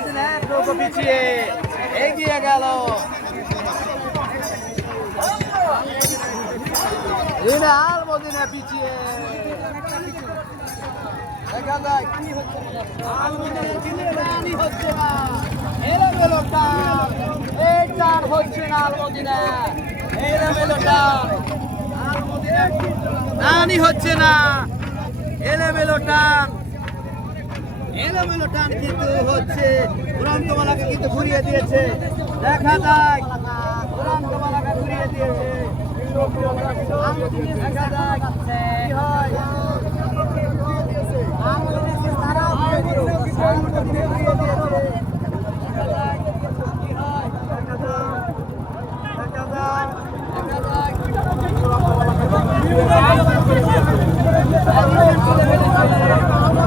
আলমদিনের নৌকো পিছিয়ে এগিয়ে গেল। আলমদিনা পিছিয়ে দেখা যায় কি হচ্ছে। আলমদিনের দিনে হচ্ছে না, এলোমেলো টান, এই টান হচ্ছে না। আলমদিনা এলোমেলো টান, আলমদিনা টানই হচ্ছে না, এলোমেলো টান। এলোমেলো টান কিন্তু হচ্ছে, উড়ান্তমালাকে কিন্তু ঘুরিয়ে দিয়েছে। দেখা যায় উড়ান্তমালাকে ঘুরিয়ে দিয়েছে। দেখা যায় কি হয়।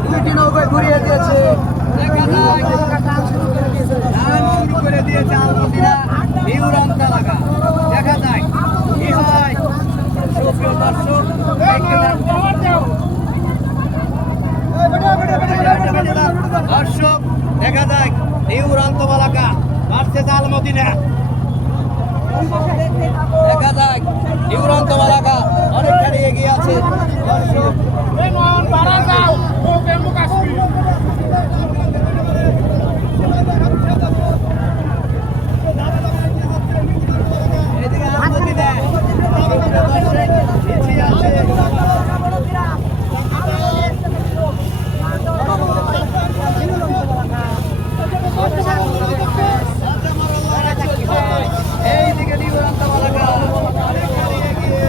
দুইটি নৌকায় ঘুরিয়ে দিয়েছে। দেখা যায় শুরু করে দিয়েছে আলমদিনা উড়ন্ত লাগা। দেখা যায় কি হয়। সুপ্রিয় দর্শক, দর্শক দেখা যায় এই উড়ন্ত মালাকা মারছে আলমদিনা। দেখা যায় এই উড়ন্ত মালাকা অনেকখানি এগিয়ে আছে। দর্শক এদিকে আলমদিনা পিছিয়ে আছে। এইদিকে উড়ন্ত মালাকা অনেকখানি এগিয়ে।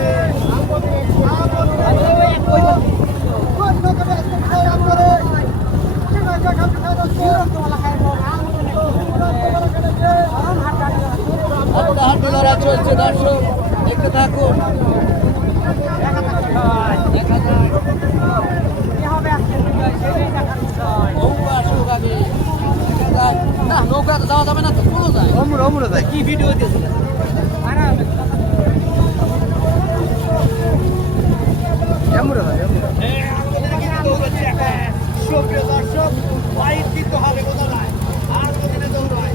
হাড্ডি লড়াই চলছে। দর্শক দেখতে থাকুন। নৌকা তো যাওয়া যাবে না, তো পুরো যায় অমুরে যায়। কি ভিডিও দিয়েছে সুপ্রিয় দর্শক, লাইট কিন্তু হবে কোথায়। আলমদিনা দৌড়ায়,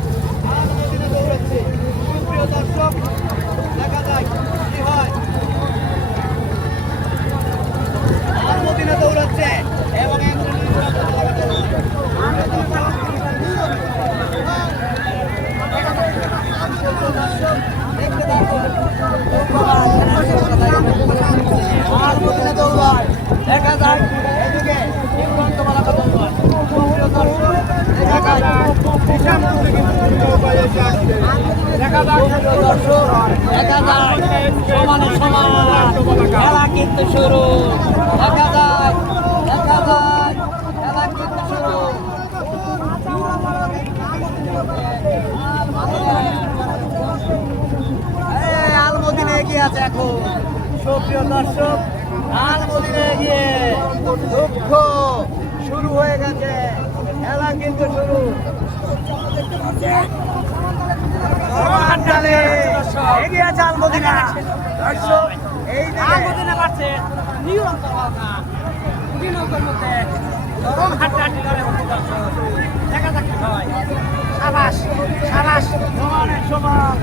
আলমদিনা দৌড়াচ্ছে। সুপ্রিয় দর্শক দেখা যায় কি হয়। আলমদিনা দৌড়াচ্ছে এবং দেখতে থাকুন। আলমদিনা দৌড়ায়, দেখা যায় এদিকে উড়ন্ত মালাকা দৌড়ায়। দেখা যায় সমানে সমান খেলা কিন্তু শুরু। দেখা যায় খেলা কিন্তু শুরু। আলমদিনা এগিয়ে আছে এখন। সুপ্রিয় দর্শক, আলমদিনা এগিয়ে। দুঃখ শুরু হয়ে গেছে, খেলা কিন্তু শুরু। এগিয়ে আছে আলমদিনা। দর্শক এই আলমদিনা পাচ্ছে নৌকার মধ্যে হাড্ডাহাড্ডি লড়াই হচ্ছে। দর্শক দেখা যাক কি হয়। সাবাস সাবাস, সমানের সমান।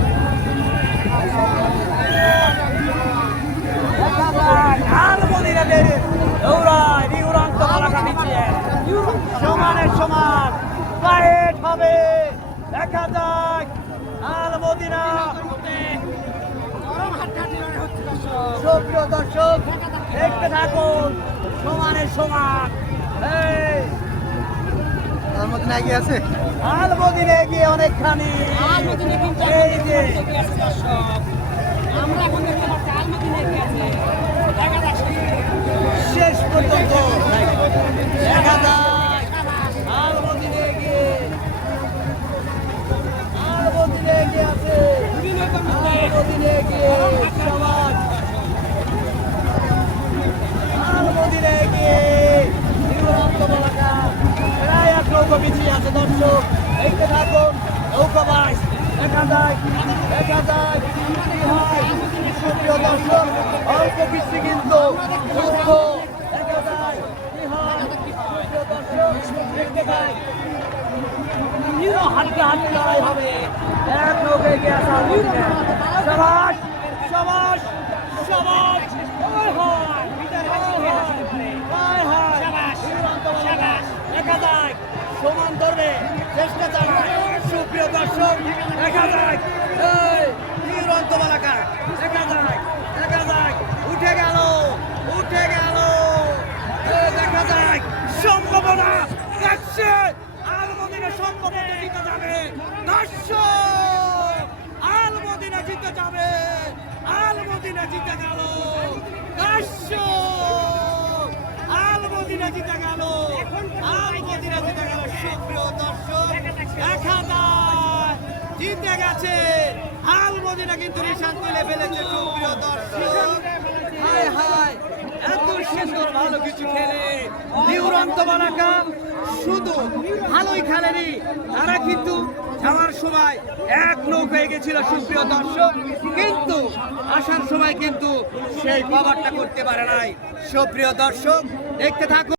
আলমদিনা দৌড়ায় উড়ন্ত মালাকা পিছিয়ে সমানের সমান ফাইট হবে। দেখা যাক আলমদিনা। সুপ্রিয় দর্শক দেখতে থাকুন, সমানের সমান। আলমদিনা এগিয়ে আছে, আলমদিনা এগিয়ে অনেকখানি। এই যে আমরা এখন দেখতে পাচ্ছি আলমদিনা এগিয়ে আছে। শেষ পর্যন্ত দেখা যায় আলমদিনা এগিয়ে, আলমদিনা এগিয়ে আছে। আলমদিনা এগিয়ে সমাজ, আলমদিনা এগিয়ে উড়ন্ত মালাকা প্রায় এক নৌকা পিছিয়ে আছে। দর্শক দেখতে থাকুন। নৌকা বাস দেখা যায় কি হয়। সুপ্রিয় দর্শক, অল্প কিছু কিন্তু দুঃখ দেখা যায় কি হয়। সুপ্রিয় দর্শক দেখতে পাই নিরো হাড্ডে হাড্ডে লড়াই হবে। এক নৌকে এগিয়ে আসা আলমদিনা। সবাস সবাস সবাস ওই হয় দেখা যায় সমান ধরবে চেষ্টা চালায়। সুপ্রিয় দর্শক দেখা যায় দুরন্ত বালাকা দেখা যায় উঠে গেল দেখা যায় সম্ভাবনা দেখছে আলমদিনা সম্ভবত জিতে যাবে। দর্শক আলমদিনা জিতে যাবে। আলমদিনা জিতে গেল। দর্শক আলমদিনা জিতে গেল। আলমদিনা জিতে গেল। সুপ্রিয় দর্শক দেখা যায় জিতে গেছে আলমদিনা, কিন্তু নিশান তুলে ফেলেছে। সুপ্রিয় দর্শক হায় হায় এত সুন্দর ভালো কিছু খেলে দুরন্ত বালাকা শুধু ভালোই খেলেনি, তারা কিন্তু যাওয়ার সময় এক নৌকা হয়ে গেছিল। সুপ্রিয় দর্শক কিন্তু আসার সময় কিন্তু সেই পাওয়ারটা করতে পারে নাই। সুপ্রিয় দর্শক দেখতে থাকুন।